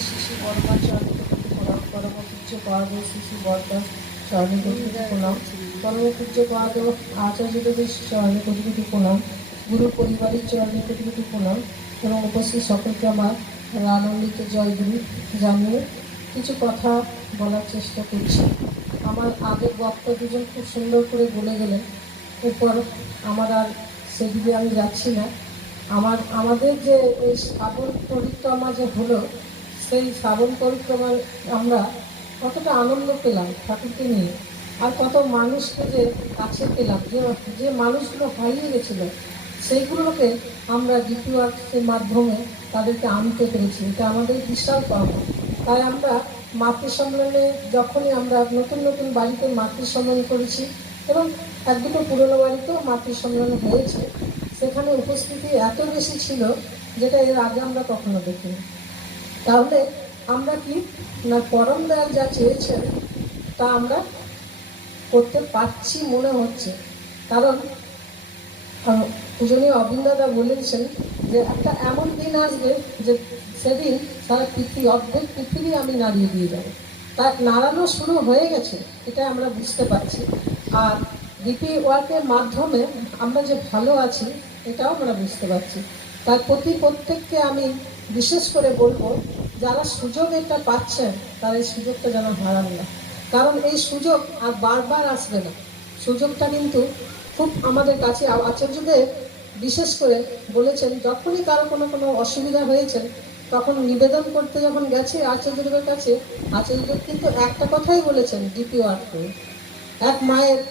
শিশু বর্মা শিশু গুরু পরিবারের চরণে কোটি প্রণাম এবং উপস্থিত সকলকে আমার আনন্দিত জয়গুরু জানিয়ে কিছু কথা বলার চেষ্টা করছি আমার আগের বক্তা দুজন খুব সুন্দর করে বলে গেলেন এরপর আমার আর সেদিকে আমি যাচ্ছি না। আমার, আমাদের যে এই শ্রাবণ পরিক্রমা যে হলো, সেই শ্রাবণ পরিক্রমায় আমরা কতটা আনন্দ পেলাম ঠাকুরকে নিয়ে, আর কত মানুষকে যে কাছে পেলাম, যে যে মানুষগুলো হারিয়ে গেছিল, সেইগুলোকে আমরা ওয়ার্কসের মাধ্যমে তাদেরকে আনতে পেরেছি। এটা আমাদের বিশাল পাওয়া তাই আমরা মাতৃ সম্মেলনে যখনই আমরা নতুন নতুন বাড়িতে মাতৃ সম্মেলন করেছি, এবং এক দুটো পুরনো বাড়িতেও মাতৃ সম্মেলন হয়েছে সেখানে উপস্থিতি এত বেশি ছিল যেটা এর আগে আমরা কখনো দেখিনি। তাহলে আমরা কি না পরম দয়াল যা চেয়েছেন তা আমরা করতে পারছি মনে হচ্ছে? কারণ পূজনীয় অবিন্দাদা বলেছেন যে একটা এমন দিন আসবে যে সেদিন সারা পৃথিবী, অর্ধেক পৃথিবী আমি নাড়িয়ে দিয়ে যাব। তার নাড়ানো শুরু হয়ে গেছে, এটা আমরা বুঝতে পারছি। আর ডিপি ওয়ার্কের মাধ্যমে আমরা যে ভালো আছি এটাও আমরা বুঝতে পারছি। তার প্রতি প্রত্যেককে আমি বিশেষ করে বলব, যারা সুযোগ এটা পাচ্ছেন, তারা এই সুযোগটা যেন হারান না। কারণ এই সুযোগ আর বারবার আসবে না। সুযোগটা কিন্তু খুব আমাদের কাছে আ- আচার্যদেব বিশেষ করে বলেছেন, যখনই কারও কোনো কোনো অসুবিধা হয়েছে, তখন নিবেদন করতে যখন গেছে আচার্যদেবের কাছে, আচার্যদেব কিন্তু একটা কথাই বলেছেন, ডিপি ওয়ার্ক করে। এক মায়ের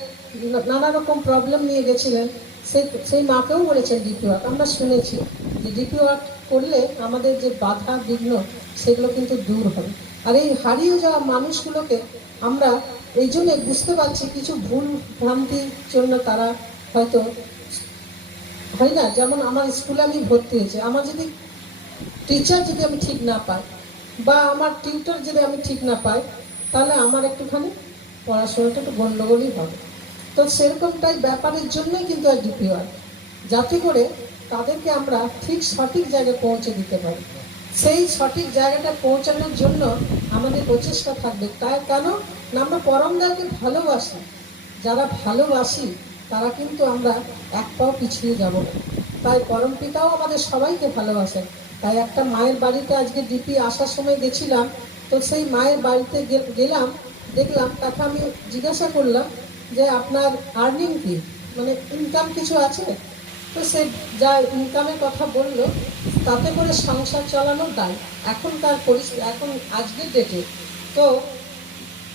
নানা রকম প্রবলেম নিয়ে গেছিলেন সেই সেই মাকেও বলেছেন ডিপি ওয়ার্ক আমরা শুনেছি যে ডিপি ওয়ার্ক করলে আমাদের যে বাধা, বিঘ্ন, সেগুলো কিন্তু দূর হবে। আর এই হারিয়ে যাওয়া মানুষগুলোকে আমরা এই জন্যে বুঝতে পারছি কিছু ভুল ভ্রান্তির জন্য তারা হয়তো হয় না। যেমন আমার স্কুলে আমি ভর্তি হয়েছি। আমার যদি টিচার যদি আমি ঠিক না পাই বা আমার টিউটার যদি আমি ঠিক না পাই, তাহলে আমার একটুখানি পড়াশোনাটা একটু গণ্ডগোলই হবে। তো সেরকমটাই ব্যাপারের জন্যই কিন্তু আর ডিপিআর যাতে করে তাদেরকে আমরা ঠিক সঠিক জায়গায় পৌঁছে দিতে পারি। সেই সঠিক জায়গাটা পৌঁছানোর জন্য আমাদের প্রচেষ্টা থাকবে। তাই কেন? না, আমরা পরমদাকে ভালোবাসি। যারা ভালোবাসি, তারা কিন্তু আমরা এক পাও পিছিয়ে যাব না। তাই পরম পিতাও আমাদের সবাইকে ভালোবাসেন। তাই একটা মায়ের বাড়িতে আজকে ডিপি আসার সময় গেছিলাম, তো সেই মায়ের বাড়িতে গেলাম, দেখলাম, তাকে আমি জিজ্ঞাসা করলাম যে আপনার আর্নিং কি? মানে ইনকাম কিছু আছে? তো সে যা ইনকামের কথা বলল, তাতে করে সংসার চালানো দায় এখনকার পরিস্থিতি এখন আজকের ডেটে তো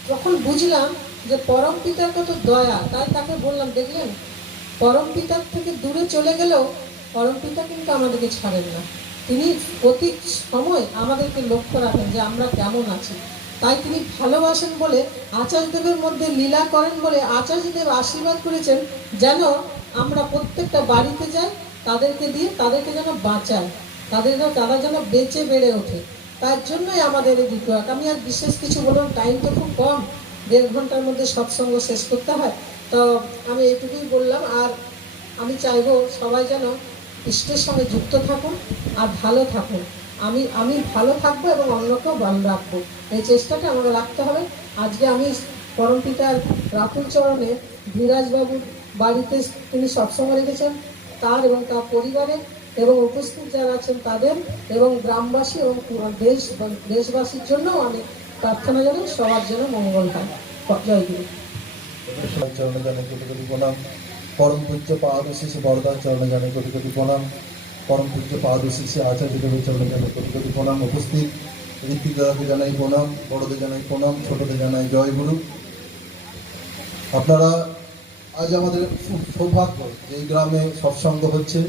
তখন বুঝলাম যে পরম পিতার কত দয়া, তাই তাকে বললাম, দেখলেন, পরম পিতার থেকে দূরে চলে গেলেও পরম পিতা কিন্তু আমাদেরকে ছাড়েন না। তিনি প্রতি সময় আমাদেরকে লক্ষ্য রাখেন যে আমরা কেমন আছি। তাই তিনি ভালোবাসেন বলে আচার্যদেবের মধ্যে লীলা করেন বলে আচার্যদেব আশীর্বাদ করেছেন, যেন আমরা প্রত্যেকটা বাড়িতে যাই, তাদেরকে দিয়ে তাদেরকে যেন বাঁচাই, তাদের যেন- তারা যেন বেঁচে বেড়ে ওঠে। তার জন্যই আমাদের এই বিক্রয় আমি আর বিশেষ কিছু বললাম টাইম তো খুব কম, দেড় ঘণ্টার মধ্যে সৎসঙ্গ শেষ করতে হয়। তো আমি এটুকুই বললাম, আর আমি চাইব সবাই যেন ইষ্টের সঙ্গে যুক্ত থাকুন আর ভালো থাকুন। আমি আমি ভালো থাকব এবং অন্যকেও ভালো রাখব। এই চেষ্টাটা আমাকে রাখতে হবে। আজকে আমি পরম পিতার রাতুল চরণে ধীরাজবাবুর বাড়িতে তিনি সবসময় রেখেছেন। তার এবং তার পরিবারের এবং উপস্থিত যারা আছেন তাদের এবং গ্রামবাসী এবং দেশ, দেশবাসীর জন্য আমি প্রার্থনা জানাই, সবার জন্য মঙ্গল হয়। জয় গুরু। চরণে জানে কোটি কোটি প্রণাম পরম পূজ্য পাদ শিশু বরদার চরণে জানে কোটি কোটি প্রণাম। পরম পূজ্য পাদ শিশু আচার্য দেবের চরণে কোটি কোটি প্রণাম, উপস্থিত। ঋত্বিক জানাই প্রণাম, বড়দের জানাই প্রণাম, ছোটদের জানাই জয় গুরু। আপনারা আজ আমাদের সৌভাগ্য যে এই গ্রামে সৎসঙ্গ হচ্ছে।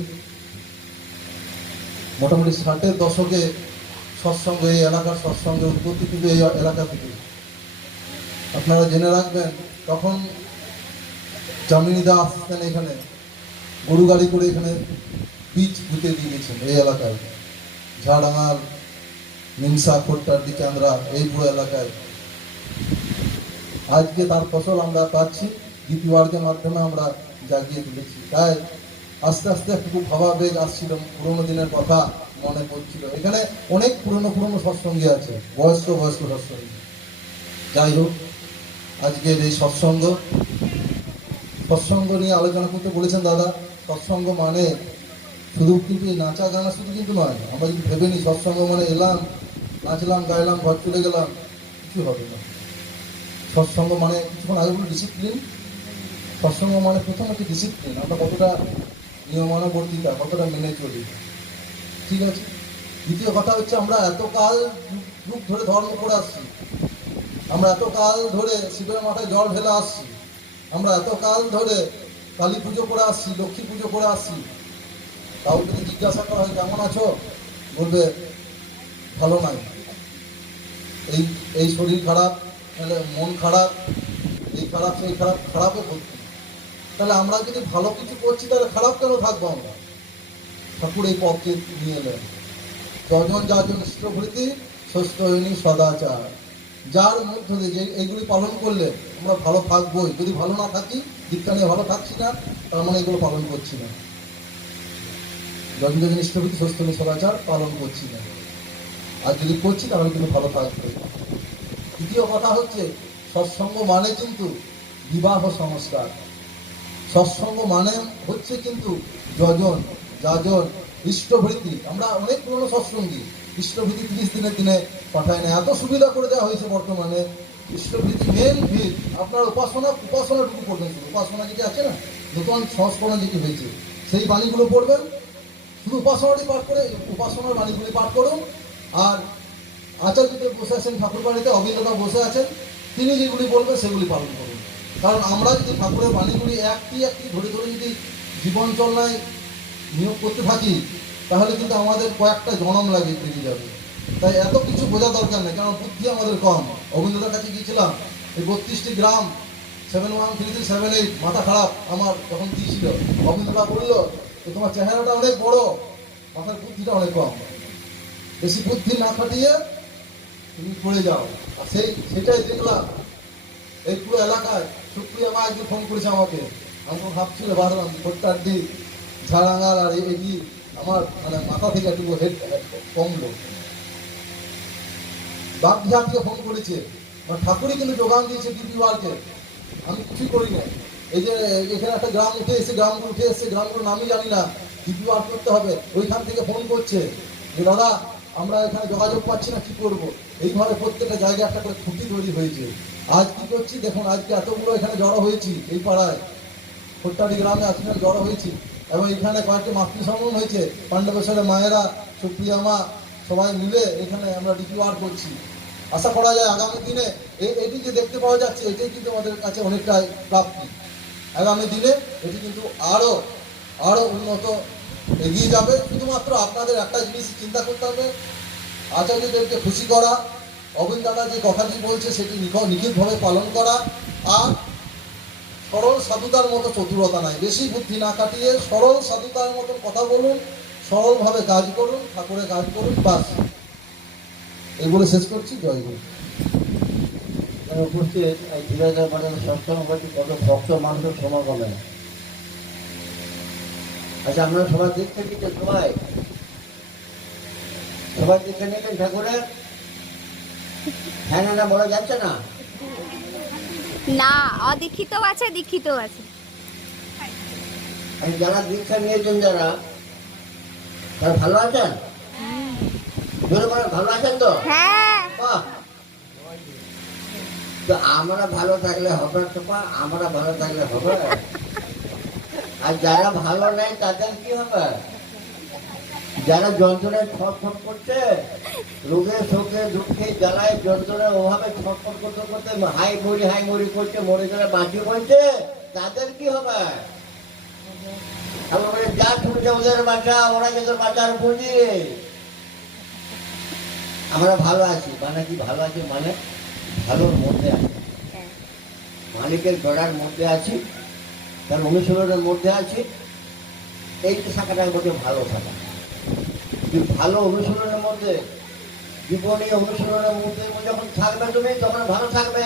মোটামুটি ষাটের দশকে সৎসঙ্গ, এই এলাকার সৎসঙ্গের উৎপত্তি কিন্তু এই এলাকা থেকে। আপনারা জেনে রাখবেন, তখন জামিনী দা আসতেন এখানে, গরু গাড়ি করে এখানে বীজ পুঁতে দিয়ে গেছেন এই এলাকায় ঝাড়াঙাল মিংসা খোট্টার দিকে আমরা এই পুরো এলাকায় আজকে তার ফসল আমরা পাচ্ছি ওয়ার্কের মাধ্যমে আমরা জাগিয়ে তুলেছি তাই আস্তে আস্তে একটু ভাবাবেগ আসছিল পুরোনো দিনের কথা মনে পড়ছিল এখানে অনেক পুরনো পুরনো সৎসঙ্গী আছে বয়স্ক বয়স্ক সৎসঙ্গী যাই হোক আজকের এই সৎসঙ্গ সৎসঙ্গ নিয়ে আলোচনা করতে বলেছেন দাদা সৎসঙ্গ মানে শুধু কিন্তু নাচা গানা শুধু কিন্তু নয়, আমরা যদি ভেবে নিই, সৎসঙ্গ মানে এলাম, নাচলাম, গাইলাম, ঘর চলে গেলাম, কিছু হবে না। সৎসঙ্গ মানে কিছুক্ষণ আগে বলে ডিসিপ্লিন সৎসঙ্গ মানে প্রথম হচ্ছে ডিসিপ্লিন আমরা কতটা নিয়মানুবর্তিতা, কতটা মেনে চলি। ঠিক আছে? দ্বিতীয় কথা হচ্ছে আমরা এতকাল যুগ ধরে ধর্ম করে আসছি। আমরা এতকাল ধরে শিবের মাথায় জল ঢেলে আসছি। আমরা এতকাল ধরে কালী পুজো করে আসছি, লক্ষ্মী পুজো করে আসছি। তাও যদি জিজ্ঞাসা করা হয়, কেমন আছো? বলবে, ভালো নাই। এই এই শরীর খারাপ, তাহলে মন খারাপ, এই খারাপ, সেই খারাপ, খারাপও ভর্তি তাহলে আমরা যদি ভালো কিছু করছি, তাহলে খারাপ কেন থাকব আমরা? ঠাকুর এই পথকে নিয়ে এলেন। যজন যাজন ইষ্টভৃতি সুস্থ হয়নি সদাচার। যার মধ্য দিয়ে যে এইগুলি পালন করলে আমরা ভালো থাকবোই। যদি ভালো না থাকি দীক্ষা নিয়ে ভালো থাকছি না, তার মানে এগুলো পালন করছি না। ইষ্টভৃতি সুস্থ হয়নি সদাচার পালন করছি না। আর যদি করছি, তাহলে কিন্তু ভালো থাকবে দ্বিতীয় কথা হচ্ছে, সৎসঙ্গ মানে কিন্তু বিবাহ সংস্কার। সৎসঙ্গ মানে হচ্ছে কিন্তু যজন, যাজন, ইষ্টভৃতি। আমরা অনেক পুরনো সৎসঙ্গী, ইষ্টভৃতি তিরিশ দিনে দিনে পাঠায় না। এত সুবিধা করে দেওয়া হয়েছে বর্তমানে। ইষ্টভৃতি মেন ভিড়। আপনার উপাসনা, উপাসনাটুকু পড়বেন উপাসনা যেটি আছে না, নতুন সংস্করণ যেটি হয়েছে, সেই বাণীগুলো পড়বেন। শুধু উপাসনাটি পাঠ করে উপাসনার বাণীগুলি পাঠ করুন। আর আচার্যদেব বসে আছেন ঠাকুর বাড়িতে অভিনেতা বসে আছেন। তিনি যেগুলি বলবেন সেগুলি পালন করুন। কারণ আমরা যদি ঠাকুরের বাণীগুলি একটি একটি ধরে ধরে যদি জীবন চলনায় নিয়োগ করতে থাকি, তাহলে কিন্তু আমাদের কয়েকটা জনম লাগে বেরিয়ে যাবে। তাই এত কিছু বোঝা দরকার নেই, কারণ বুদ্ধি আমাদের কম। অভিনেতার কাছে গিয়েছিলাম, এই বত্রিশটি গ্রাম seven one three three seven eight মাথা খারাপ, আমার যখন দিয়েছিল অভিনেতা বলল যে তোমার চেহারাটা অনেক বড়, মাথার বুদ্ধিটা অনেক কম। বেশি বুদ্ধি না খাটিয়ে তুমি পড়ে যাও। আর সেই, সেটাই দেখলাম। এই পুরো এলাকায় সুপ্রিয়া মা একদিন ফোন করেছে আমাকে। আমি তো ভাবছিল ভাবলাম ভোট্টাড্ডি ঝাড়াঙ্গাল আর এই আমার মানে মাথা থেকে একটু হেড কমলো। বাগঝাটকে ফোন করেছে। ঠাকুরই কিন্তু যোগান দিয়েছে ওয়ার্কে আমি কিছুই করি না এই যে এখানে একটা গ্রাম উঠে এসে গ্রামগুলো উঠে এসে গ্রামগুলো নামই জানি না। ডিপি ওয়ার্ক করতে হবে, ওইখান থেকে ফোন করছে যে, দাদা, আমরা এখানে যোগাযোগ পাচ্ছি না, কি করব? এইভাবে প্রত্যেকটা জায়গায় একটা করে খুঁটি তৈরি হয়েছে। আজ কি করছি? দেখুন, আজকে এতগুলো এখানে জড়ো হয়েছি, এই পাড়ায়। খোট্টাটি গ্রামে আজকে জড়ো হয়েছি। এবং এখানে কয়েকটি মাতৃ সম্মান হয়েছে। পাণ্ডবেশ্বরের মায়েরা, সুপ্রিয়া মা, সবাই মিলে এখানে আমরা ডিপি ওয়ার্ক করছি। আশা করা যায় আগামী দিনে এটি যে দেখতে পাওয়া যাচ্ছে, এটাই কিন্তু আমাদের কাছে অনেকটাই প্রাপ্তি। আগামী দিনে এটি কিন্তু আরও আরও উন্নত এগিয়ে যাবে। শুধুমাত্র আপনাদের একটা জিনিস চিন্তা করতে হবে আচার্যদেরকে খুশি করা অবিন দাদা যে কথাটি বলছে সেটি নিখ- নিখুঁতভাবে পালন করা, আর সরল সাধুতার মতো চতুরতা নাই। বেশি বুদ্ধি না কাটিয়ে সরল সাধুতার মতো কথা বলুন, সরলভাবে কাজ করুন, ঠাকুরের কাজ করুন, বাস। এই বলে শেষ করছি। জয় গুরু। উপস্থিত এই জিলাদার মানে হচ্ছে কত ভক্ত মানুষের সমাগমে? আচ্ছা আপনারা সবাই দেখতে দিচ্ছেন সবাই সবাই দেখে নিলেন ঠাকুরের? হ্যাঁ না না বলা যাচ্ছে না। না অদীক্ষিতও আছে দীক্ষিতও আছে। আর যারা দীক্ষা নিয়েছেন যারা তারা ভালো আছেন? ভালো আছেন তো? হ্যাঁ। বাহ। তো আমরা ভালো থাকলে হবে তো পা, আমরা ভালো থাকলে হবে। আর যারা ভালো নেই তাদের কি হবে? যারা যন্ত্রণায় ছটফট করছে রোগে শোকে দুঃখে জ্বালায় যন্ত্রণায় ওভাবে ছটফট করতে করতে হাই মরি হাই মরি করছে মরে গেলে বাঁচি বলছে তাদের কি হবে? আমরা যা শুনছে ওদের বাঁচা ওরা যেদের বাঁচার বুঝি আমরা ভালো আছি মানে কি ভালো আছি মানে ভালোর মধ্যে আছি। মালিকের গড়ার মধ্যে আছি তার অনুশীলনের মধ্যে আছি এই শাখাটার মধ্যে ভালো শাখা ভালো অনুশীলনের মধ্যে জীবনী অনুশীলনের মধ্যে যখন থাকবে তুমি তখন ভালো থাকবে।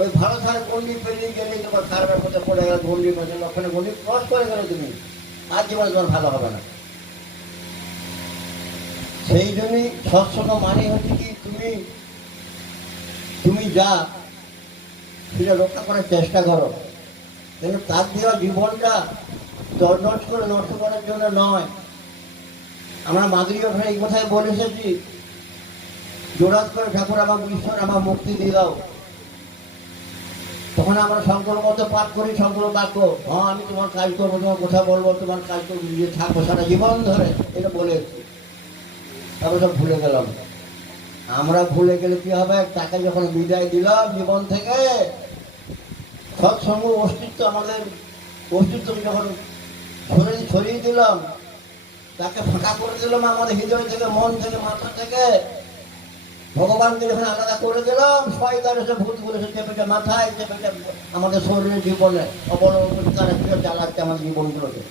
ওই ভালো থাকার গন্ডি পেরিয়ে গেলে তোমার খারাপের মধ্যে পড়ে গেল গন্ডির মধ্যে ওখানে গন্ডি ক্রস করে গেলে তুমি আর জীবনে তোমার ভালো হবে না। সেই জন্যই সৎসঙ্গ মানে হচ্ছে কি তুমি তুমি যা, সেটা রক্ষা করার চেষ্টা করো। কিন্তু তার দেওয়া জীবনটা তরনট করে, নষ্ট করার জন্য নয়। আমরা মাদুরী ওখানে এই কথাই বলে এসেছি। জোড়াত করে ঠাকুর আমার ঈশ্বর আমার মুক্তি দিয়ে দাও। তখন আমরা সংকল্প মতো পাঠ করি, সংকল্প বাক্য হ্যাঁ আমি তোমার কাজ করব, তোমার কথা বলব, তোমার কাজ করব নিজে থাকব সারা জীবন ধরে। এটা বলে এসেছি। তারপর সব ভুলে গেলাম। আমরা ভুলে গেলে কি হবে? তাকে যখন বিদায় দিলাম জীবন থেকে, সৎসঙ্গ অস্তিত্ব আমাদের, অস্তিত্ব যখন ছড়িয়ে ছড়িয়ে দিলাম, তাকে ফাঁকা করে দিলাম আমাদের হৃদয় থেকে, মন থেকে, মাথা থেকে। ভগবানকে যখন আলাদা করে দিলাম, শয়তান এসে ভূত এসে চেপেটা মাথায় চেপেটা আমাদের শরীরের জীবনে অবলম্বন তারা চালাচ্ছে আমাদের জীবনগুলোকে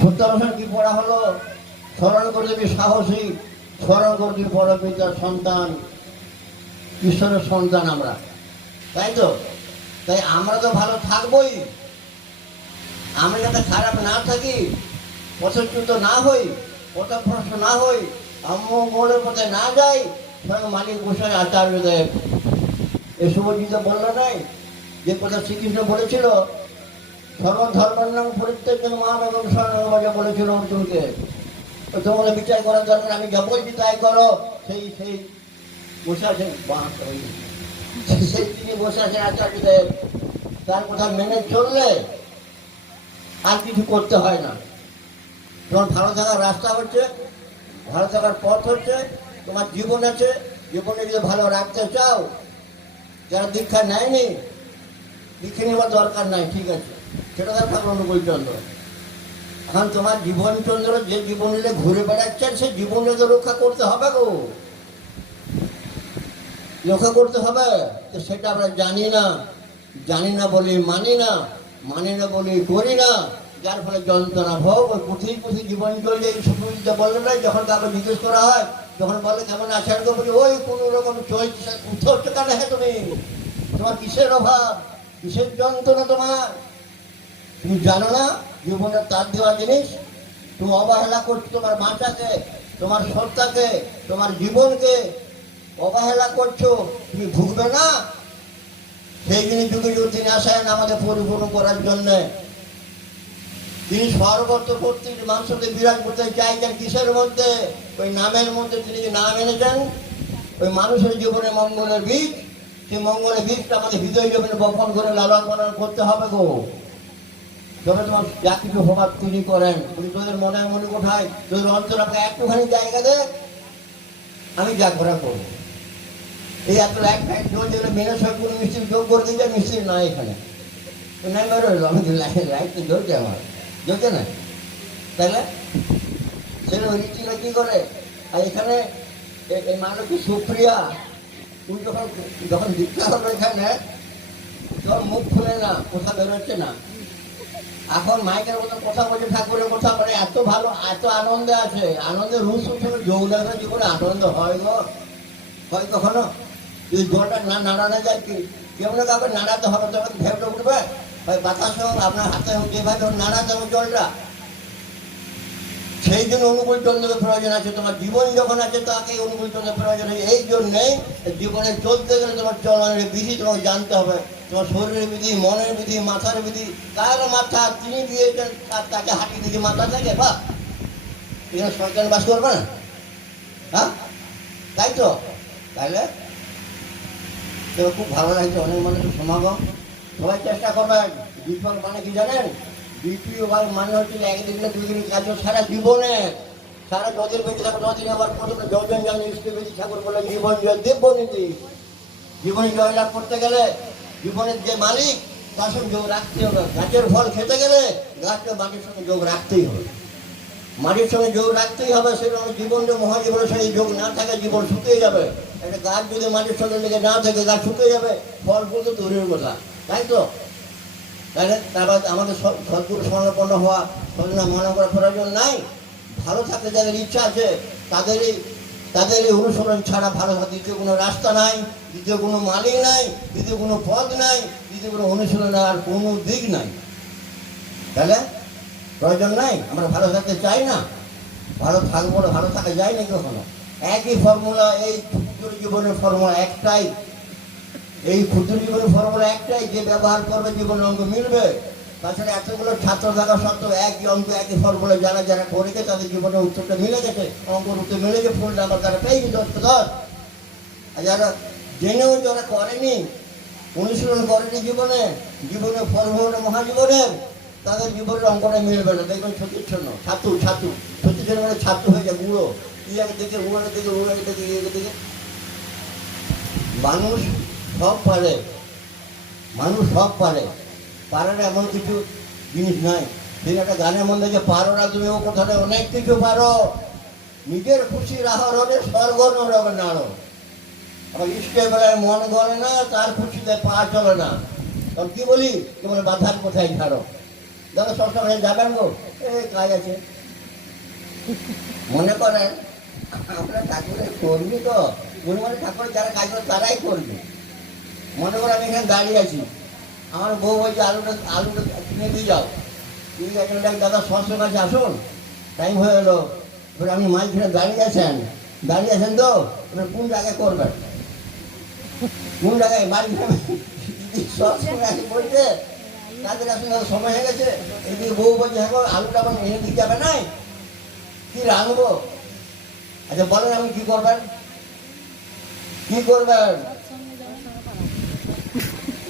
সত্যানুসার কি পড়া হলো? স্মরণ করে দিবি সাহসী। দিবি পরপিতার সন্তান, ঈশ্বরের সন্তান আমরা। তাই তো? তাই আমরা তো ভালো থাকবোই। আমরা যাতে খারাপ না থাকি পথচ্যুত না হই পথভ্রষ্ট না হই মঙ্গলের পথে না যাই, স্বয়ং মালিক গোসাই আচার্য দেব। এ শুভজিৎ বলল নাই? যে কথা শ্রীকৃষ্ণ বলেছিল সর্বধর্মের নাম পরিত্যাগ মহান এবং স্বর্ণবাজা বলেছিল অর্জুনকে। তো তোমাদের বিচার করার দরকার আমি যা বলছি তাই করো, সেই সেই বসে আছেন সেই তিনি বসে আছেন আচার্য দেব তার কথা মেনে চললে আর কিছু করতে হয় না। তোমার ভালো থাকার রাস্তা হচ্ছে, ভালো থাকার পথ হচ্ছে, তোমার জীবন আছে। জীবনে যদি ভালো রাখতে চাও, যারা দীক্ষা নেয়নি দীক্ষা নেওয়ার দরকার নাই, ঠিক আছে। সেটা তার ঠাকুর অনুকূল চন্দ্র। এখন তোমার জীবন চন্দ্র যে জীবনে ঘুরে বেড়াচ্ছেন সে জীবনে তো রক্ষা করতে হবে গো। রক্ষা করতে হবে, তো সেটা আমরা জানি না জানি না বলি মানি না মানি না বলি করি না। যার ফলে যন্ত্রণা ভোগ, ওই পুঁথি পুঁথি জীবন চলছে এই সুবিধা না, যখন কাউকে জিজ্ঞেস করা হয়, তখন বলে, কেমন আছেন গো? বলি, ওই কোনো রকম চলছে উঠতে কেন হ্যাঁ তুমি। তোমার কিসের অভাব? কিসের যন্ত্রণা তোমার? তুমি জানো না? জীবনের তার দেওয়া জিনিস তুমি অবহেলা করছ তোমার মাটাকে, তোমার সত্তাকে, তোমার জীবনকে। অবহেলা করছ, তুমি ভুগবে না। সেই জিনিস যুগে যুগে তিনি আসেন আমাদের পরিপূর্ণ করার জন্যে। তিনি সর্বত্র প্রত্যেক মানুষকে বিরাজ করতে চাইছেন কিসের মধ্যে? ওই নামের মধ্যে তিনি নাম এনেছেন, ওই মানুষের জীবনে মঙ্গলের বীজ। সেই মঙ্গলের বীজটা আমাদের হৃদয় জীবনে বপন করে লালন পালন করতে হবে গো। তবে তোমার যা কিছু হবার তিনি করেন, তুমি তোদের মনে মনে কোথায় তোদের অন্তর একটুখানি জায়গা দে আমি যা করার করব। এই এত ফাইট চলছে মেনে সব মিস্ত্রি যোগ করে দিচ্ছে মিস্ত্রি নয় এখানে। নাই বেরো আমি লাইট তো জ্বলছে আমার জ্বলছে না? তাহলে? করে? আর এখানে এই সুপ্রিয়া তুমি যখন যখন দীক্ষা হলো এখানে মুখ খুলে না, কোথা বেরোচ্ছে না। এখন মাইকের মতো কথা বলছে ঠাকুরের কথা বলে এত ভালো, এত আনন্দে আছে। আনন্দে রুশ উঠে যৌনাথের জীবনে আনন্দ হয় গো। হয় কখনো? যদি জলটা না নাড়ানো যায় কি? কেমন কাউকে নাড়াতে হবে, তখন ভেবে উঠবে। হয় বাতাস হোক, আপনার হাতে হোক, যেভাবে নাড়াতে হবে জলটা। সেই জন্য অনুকূল চন্দ্রের প্রয়োজন আছে। তোমার জীবন যখন আছে তাকে অনুকূল চন্দ্রের প্রয়োজন আছে। এই জন্যেই জীবনে চলতে গেলে তোমার চলনের বিধি তোমাকে জানতে হবে। তোমার শরীরের বিধি, মনের বিধি, মাথার বিধি, কার মাথা তিনি দিয়েছেন আর তাকে হাঁটিয়ে দিদি মাথা থেকে বা এখানে সরকার বাস করবে না? হ্যাঁ? তাই তো? তাহলে তো খুব ভালো লাগছে, অনেক মানুষের সমাগম। সবাই চেষ্টা করবে দীপক মানে কি জানেন? দ্বিতীয় মানে হচ্ছে একদিন না দুই দিন কাজ সারা জীবনে, সারা যদিন বেঁচে থাকো যদিন আবার প্রথমে যজন জানি ইষ্ট বেশি ঠাকুর বলে জীবন জয় দেব নীতি জীবনে জয়লাভ করতে গেলে জীবনের যে মালিক, তার সঙ্গে যোগ রাখতে হবে। গাছের ফল খেতে গেলে গাছকে মাটির সঙ্গে যোগ রাখতেই হবে। মাটির সঙ্গে যোগ রাখতেই হবে, সেরকম জীবন যে মহাজীবনের সঙ্গে যোগ না থাকে জীবন শুকিয়ে যাবে। একটা গাছ যদি মাটির সঙ্গে লেগে না থাকে, গাছ শুকিয়ে যাবে, ফল ফুল তো দূরের কথা, তাই তো? তাহলে তারপর আমাদের সদ্গুরু স্মরণাপন্ন হওয়া সজনা মনে করার প্রয়োজন নাই। ভালো থাকতে যাদের ইচ্ছা আছে, তাদেরই তাদের এই অনুসরণ ছাড়া ভালো দ্বিতীয় কোনো রাস্তা নাই, দ্বিতীয় কোনো মালিক নাই, দ্বিতীয় কোনো পথ নাই, দ্বিতীয় কোনো অনুসরণ আর কোনো দিক নাই। তাহলে প্রয়োজন নাই, আমরা ভালো থাকতে চাই না। ভালো থাকব ভালো থাকা যায় না কখনো। একই ফর্মুলা এই জীবনের ফর্মুলা একটাই। এই ক্ষুদ্র জীবনের ফর্মুলা একটাই যে ব্যবহার করবে জীবনের অঙ্ক মিলবে। তাছাড়া এতগুলো ছাত্র থাকা সত্ত্বেও একই অঙ্ক একই ফর্মুলা যারা যারা করেছে, তাদের জীবনের উত্তরটা মিলে গেছে অঙ্কর উত্তর মিলে গেছে ফুল নাম্বার তারা পেয়ে গেছে দশ আর যারা জেনেও যারা করেনি, অনুশীলন করেনি জীবনে জীবনে ফর্মুলা মহাজীবনের তাদের জীবনের অঙ্কটা মিলবে না। দেখবেন ছত্রিশন্ন ছাত্র ছাত্র ছত্রিশন্ন মানে ছাত্র হয়ে যায় বুড়ো ইয়াকে দেখে উড়াকে দেখে উড়াকে দেখে ইয়েকে দেখে। মানুষ সব পারে। মানুষ সব পারে। পারে না এমন কিছু জিনিস নাই। সেই একটা গানের মধ্যে যে পারো না তুমি, ও কোথায় অনেক কিছু পারো। নিজের খুশি রাহার হলে স্বর্গ নরবে নাড়ো। আবার ইষ্টের বেলায় মন গলে না, তার খুশিতে পা চলে না। তখন কি বলি? তোমার বাধার কোথায় ছাড়ো? দাদা, সবসময় যাবেন গো? এই কাজ আছে। মনে করেন, আমরা ঠাকুরের কর্মী তো। মনে মনে ঠাকুরের যারা কাজ করে, তারাই করবে মনে করে আমি এখানে দাঁড়িয়ে আছি। আমার বউ বলছে, আলুটা আলুটা কিনে দিয়ে যাও। ঠিক আছে দাদা সরষের কাছে আসুন। টাইম হয়ে গেলো। এবার আপনি ধরে দাঁড়িয়ে আছেন। দাঁড়িয়ে আছেন তো? এবার কোন জায়গায় করবেন? কোন জায়গায়? সবসময় বলছে, তাদের আসলে সময় হয়ে গেছে। এদিকে বউ বলছে হ্যাঁ আলুটা আমার এনে দিতে যাবে নাই। কি রাঁধবো? আচ্ছা বলেন আপনি কি করবেন? কি করবেন আমরা তো সৎসঙ্গে বলো গো আমরা বলো গো, বলো গো। ওকে ফোন করছ না কেন? এই-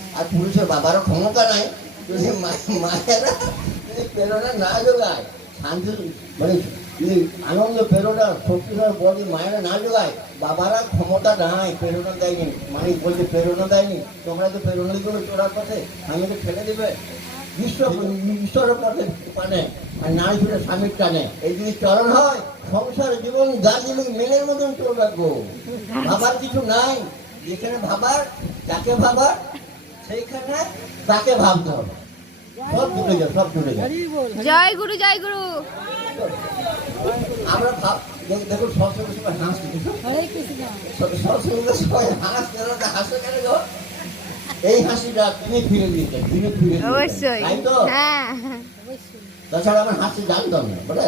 আর পুরুষের বাবারও ক্ষমতা নাই। যদি মায়েরা যদি প্রেরণা না যোগায় শান্তি মানে যদি আনন্দ প্রেরণা শক্তিধর বলি মায়েরা না যোগায় বাবারা ক্ষমতা নাই প্রেরণা দেয়নি। মানে বলছে প্রেরণা দেয়নি। তোমরা তো প্রেরণা দিবে চোরার পথে। স্বামীকে ঠেলে দিবে। ঈশ্বর ঈশ্বরের পথে মানে আর নারী ছুটে স্বামীর টানে। এই যদি চলন হয় সংসার জীবন দার্জিলিং মেনের মতন চলবে গো। ভাবার কিছু নাই। যেখানে ভাবার যাকে ভাবার সেইখানে তাকে ভাবতে হবে। সব জুড়ে সব জুড়ে যায় জয় গুরু জয় গুরু। আমরা ভাব দেখ- সবসময় সময় হাসি সবসময় সময় হাস হাসে কেন এই হাসিটা তিনি ফিরে দিয়েছেন তিনি ফিরে অবশ্যই। তাই তো? হ্যাঁ। তাছাড়া আমার হাসি জানতাম না বলে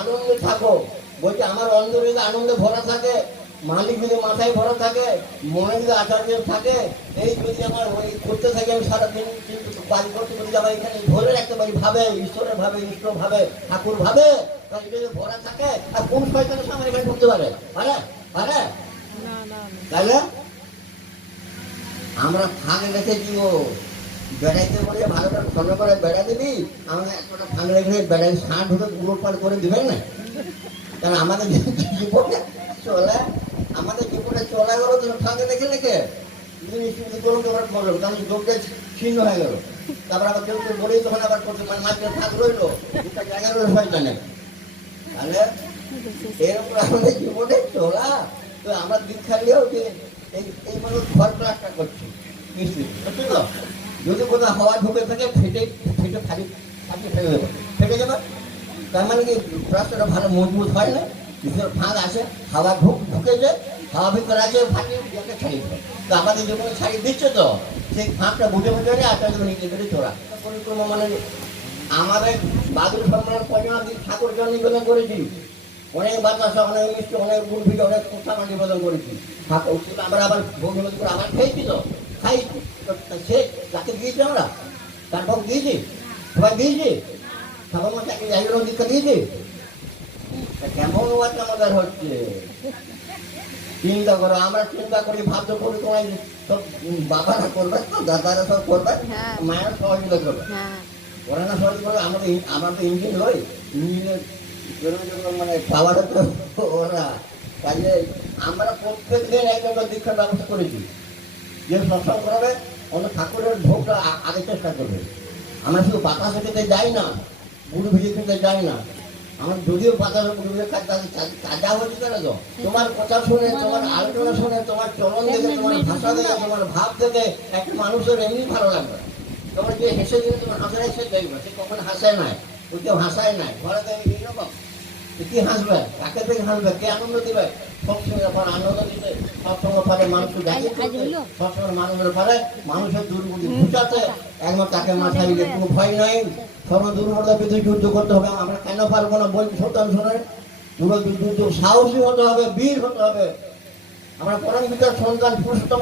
আনন্দে থাকো। বলছে আমার অন্তরে যদি আনন্দে ভরা থাকে মালিক যদি মাথায় ভরা থাকে মনে যদি আচার্য থাকে এই যদি আমার ওই করতে থাকি আমি সারাদিন কিন্তু বাড়ি করতে করতে আমার এখানে ধরে রাখতে পারি ভাবে ঈশ্বরের ভাবে ঈশ্বর ভাবে ঠাকুর ভাবে। তাহলে যদি ভরা থাকে আর কোন শয়তানের সামনে এখানে ঢুকতে পারে? পারে? পারে? তাহলে আমরা ফাঁক রেখে দিব বেড়াইতে বলে ভালো করে বেড়া দিবি একটা রেখে বেড়াই ষাট পার করে দিবেন না? কারণ আমাদের চলে? আমাদের চলা গেলো তুমি গেল। তারপর আবার বলেই তখন আবার ফাঁক রইল দুটা জায়গা রইল এরকম চলা, তো আমরা দীক্ষা নিয়েও যে এই এই মানুষ ঘর প্লাস্টার করছে। মিস্ত্রি সত্যি তো যদি কোথাও হাওয়া ঢুকে থাকে, ফেটে ফেটে খালি খালি ফেটে যাবে। ফেটে যাবে? তার মানে কি? প্লাস্টারটা ভালো মজবুত হয় না? ভিতরে ফাঁক আছে, হাওয়া ঢুক ঢুকে ঢুকেছে হাওয়া ভিতরে আছে ফাটিয়ে একটা ছাড়িয়ে দেবে। তো আমাদের জীবনে ছাড়িয়ে দিচ্ছে তো, সেই ফাঁকটা বুঝে বুঝে নিয়ে আস্তে আস্তে নিচে করে চোরা পরিক্রমা মানে আমাদের বাদুর সম্মান পরিমাণ ঠাকুর জন্য নিবেদন করেছি। অনেক বাতাসা, অনেক মিষ্টি, অনেক গুড় অনেক কথা নিবেদন করেছি। ঠাকুর, আমরা আবার ভোগ করে আবার খেয়েছি তো? খাইছি। সে যাকে দিয়েছি আমরা তার ভোগ দিয়েছি সবাই দিয়েছি ঠাকুর মা চাকরি যাই হোক দীক্ষা দিয়েছে তা কেমন বাচ্চা আমাদের হচ্ছে চিন্তা করো আমরা চিন্তা করি ভাবতে করি তোমায় সব বাবারা করবে তো দাদারা সব করবে। মায়েরা সহযোগিতা করবে ওরা না সহযোগিতা করবে আমাদের আমাদের ইঞ্জিন হয় ইঞ্জিনের মানে পাওয়ার তো ওরা কাজে আমরা প্রত্যেক দিন একটা দীক্ষার ব্যবস্থা করেছি যে সৎসঙ্গ করাবে অন্য ঠাকুরের ভোগটা আগে চেষ্টা করবে। আমরা শুধু বাতাসে খেতে যাই না বুড়ো ভেজে খেতে যাই না। আমার যদিও বাতাসে বুড়ো ভেজে তাদের কাজ- কাজা হচ্ছে কেন তো তোমার কথা শুনে তোমার আলোচনা শুনে তোমার চলন দেখে তোমার ভাষা দেখে তোমার ভাব দেখে একটা মানুষের এমনি ভালো লাগবে। তোমার যে হেসে দিলে তোমার হাসা হেসে দেখবে। সে কখন হাসায় নাই ও কেউ হাসায় নাই ঘরে এইরকম তো কি হাসবে? কাকে থেকে হাসবে? কে আনন্দ দিবে? সবসময় আনন্দ দিতে সবসময় পারে মানুষকে দেখে সবসময় মানুষের পারে মানুষের একবার তাকে মাথায় দিলে কোনো ভয় নাই। সর্ব দুর্বলতা বিরুদ্ধে যুদ্ধ করতে হবে আমরা কেন পারব না বলছি সত্যান শোনেন। যুদ্ধ সাহসী হতে হবে বীর হতে হবে। আমরা পরম বিকাশ সন্তান পুরুষোত্তম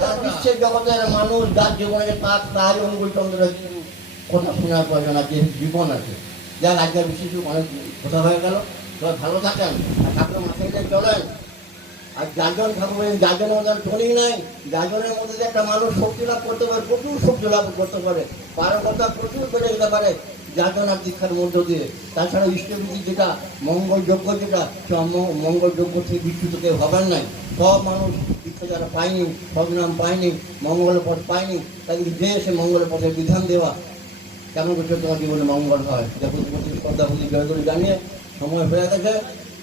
তার বিশ্বের জগতের মানুষ যার জীবনে তার তার অনুকূল চন্দ্রের কথা শোনার প্রয়োজন আছে জীবন আছে। যার আজকের বিশেষ অনেক কথা হয়ে গেল। সবাই ভালো থাকেন, আর ঠাকুর মাথায় চলেন। আর যাজন ঠাকুর বলেন যাজনের মধ্যে টনি নাই। যাজনের মধ্যে যে একটা মানুষ শক্তি লাভ করতে পারে, প্রচুর শক্তি লাভ করতে পারে পারকতা প্রচুর বেড়ে যেতে পারে যাজন আর দীক্ষার মধ্য দিয়ে। তাছাড়া ইষ্টবিধি যেটা মঙ্গলযোগ্য যেটা সে অম- মঙ্গলযোগ্য থেকে বিচ্যুত কেউ হবেন নাই। সব মানুষ দীক্ষা যারা পায়নি সবনাম পায়নি মঙ্গল পথ পায়নি, তাদেরকে যে এসে মঙ্গল পথের বিধান দেওয়া, কেমন করছে তোমার জীবনে মঙ্গল হয়? দেখো পদ্মাবতী জয় করে জানিয়ে সময় হয়ে গেছে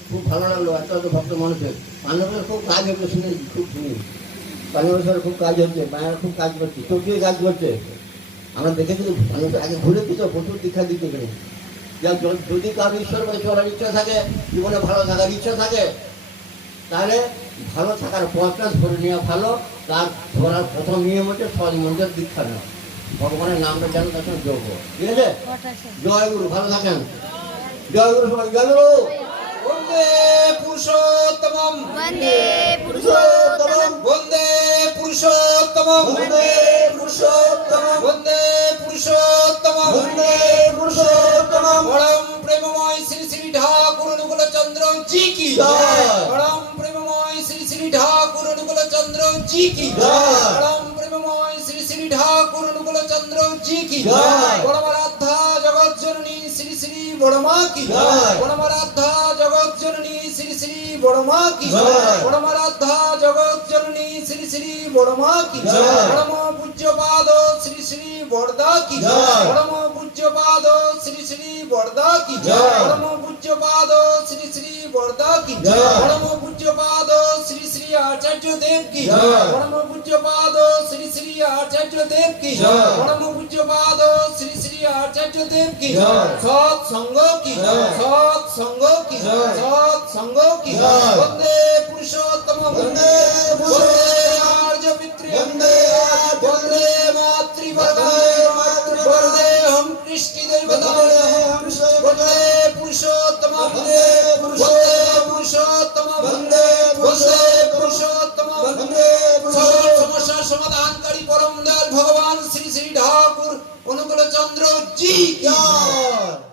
খুব ভালো লাগল এত এত ভক্ত মানুষের। পাণ্ডবের খুব কাজ হচ্ছে শুনে খুব শুনি। পাণ্ডবের খুব কাজ হচ্ছে মায়ের খুব কাজ করছে চোখে কাজ করছে? আমরা দেখেছি মানুষ আগে ঘুরে তো প্রচুর দীক্ষা দিতে গেলে যদি কারও ঈশ্বর করে চলার ইচ্ছা থাকে জীবনে ভালো থাকার ইচ্ছা থাকে তাহলে ভালো থাকার পথটা ধরে নেওয়া ভালো তার ধরার প্রথম নিয়ম হচ্ছে সৎ মন্দির দীক্ষা নেওয়া। ভগবানের নামটা যেন তার সঙ্গে যোগ্য ঠিক আছে। জয় গুরু ভালো থাকেন। বন্দে বন্দে পুরুষোত্তম বন্দে বন্দে বন্দে বন্দে পরম প্রেমময় শ্রী শ্রী ঠাকুর অনুকূল চন্দ্র জি কি জয়। পরম প্রেমময় শ্রী শ্রী ঠাকুর অনুকূল চন্দ্র জি কি জয়। পরম প্রেমময় শ্রী শ্রী ঠাকুর অনুকূল চন্দ্র জি কি জয়। বড়মারাধ্যা জগৎ জননী শ্রী বড়মা কি। বড়মারাধ্যা জগৎ জননী শ্রী শ্রী বড়মা কি। বড়মারাধ্যা জগৎ জননী শ্রী শ্রী বড়মা কি। পরম পূজ্যপাদ শ্রী শ্রী বরদা কি। পরম পূজ্যপাদ শ্রী শ্রী বরদা কি। পরম পূজ্যপাদ শ্রী শ্রী বরদা কি। পরম পূজ্যপাদ আচার্য দেব কি। পরম পূজ্যপাদ শ্রী শ্রী আচার্য দেব কি। পরম পূজ্যপাদ শ্রী শ্রী আচার্য দেব কি সৎ সঙ্গ কি সৎ সঙ্গ কি সৎ সঙ্গ কি বন্দে পুরুষোত্তম বন্দে বন্দে আর্য পিতৃ বন্দে বন্দে মাতৃভগবান। বন্দে হম কৃষ্টি দেবতা বন্দে দেবতা। বন্দে পুরুষোত্তম পুরুষোত্তম বন্দে বন্দে পুরুষোত্তম বন্দে। সমস্যার সমাধানকারী পরম দয়াল ভগবান শ্রী শ্রী ঠাকুর, অনুকূল চন্দ্র, জি, জয়।